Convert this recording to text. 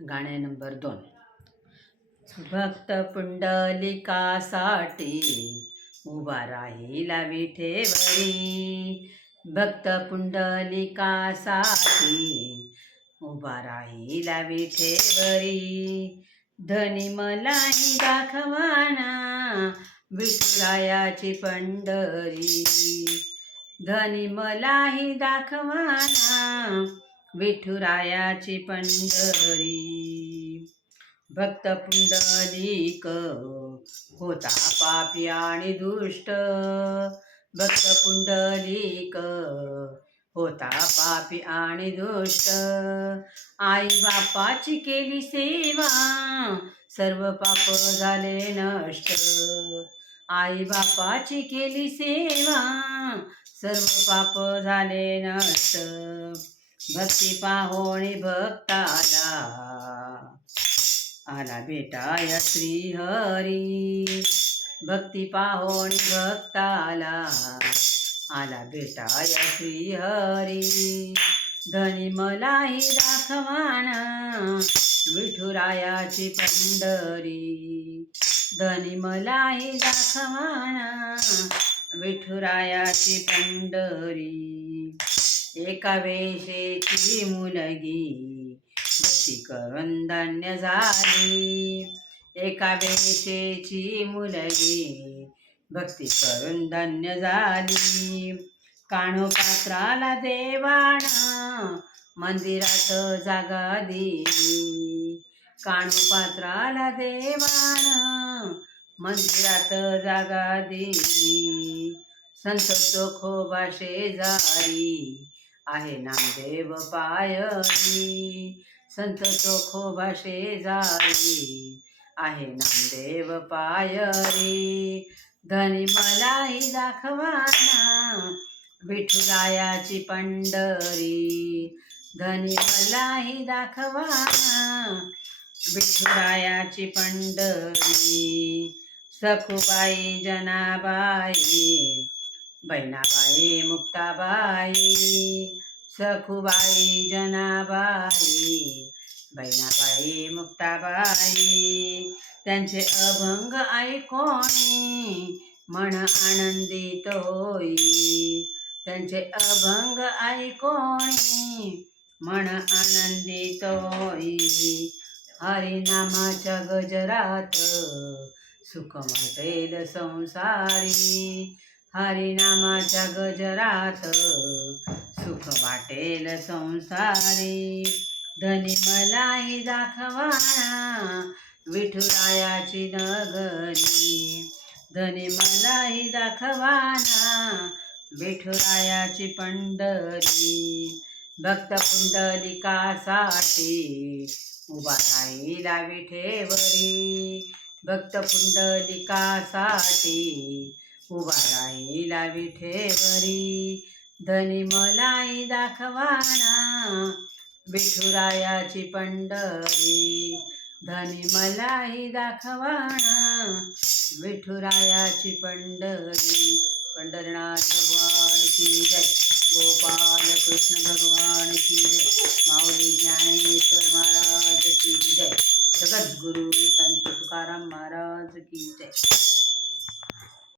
गाणे नंबर 2. भक्त पुंडलिकासाठी उभा राहिला विठेवरी. भक्त पुंडलिकासाठी उभा राहिला विठेवरी. धनी मलाही दाखवाना विठुरायाची पंढरी. धनी मलाही दाखवाना विठुरायाची पंढरी. भक्त पुंडलिक होता पापी आणि दुष्ट. भक्त पुंडलिक होता पापी आणि दुष्ट. आई बापाची केली सेवा सर्व पाप झाले नष्ट. आई बापाची केली सेवा सर्व पाप झाले नष्ट. भक्ती पाहोणी भक्ताला आला भेटाया श्रीहरी. भक्ती पाहोणी भक्ताला आला भेटाया श्रीहरी. धनी मलाही दाखवाना विठुरायाची पंढरी. धनी मलाही दाखवाना विठुरायाची पंढरी. एका वेशेची मुलगी भक्ती करून धन्य झाली. एका वेशेची मुलगी भक्ती करून धन्य झाली. कानोपात्राला देवाना मंदिरात जागा दिली. कानोपात्राला देवाना मंदिरात जागा दिली. संत चोखोबा शेजारी आहे नामदेव पायरी. संत चोखोबा शेजारी आहे नामदेव पायरी. धनी मलाही दाखवाना विठुरायाची पंढरी. धनी मलाही दाखवाना विठुरायाची पंढरी. सखुबाई जनाबाई बहिणाबाई मुक्ताबाई. सखुबाई जनाबाई बहिणाबाई मुक्ताबाई. त्यांचे अभंग ऐकोणी मन आनंदित होई. त्यांचे अभंग ऐकोणी मन आनंदित होई. हरिनामाच्या गजरात सुख वाटेल संसारी. हरिनामाच्या गजरात सुख वाटेल संसारी. धनी मलाही दाखवाना विठुरायाची नगरी. धनी मलाही दाखवाना विठुरायाची पंढरी. भक्त पुंडलिकासाठी उभा राहिला विठेवरी. भक्त पुंडलिकासाठी उभा राहिला विठेवरी. धनी मलाही दाखवाना विठुरायाची पंढरी. धनी मलाही दाखवाना विठुरायाची पंढरी. पंढरनाथ भगवान की जय. गोपाल कृष्ण भगवान की जय. माऊली ज्ञानेश्वर महाराज की जय. जगद्गुरु संत तुकाराम महाराज की जय.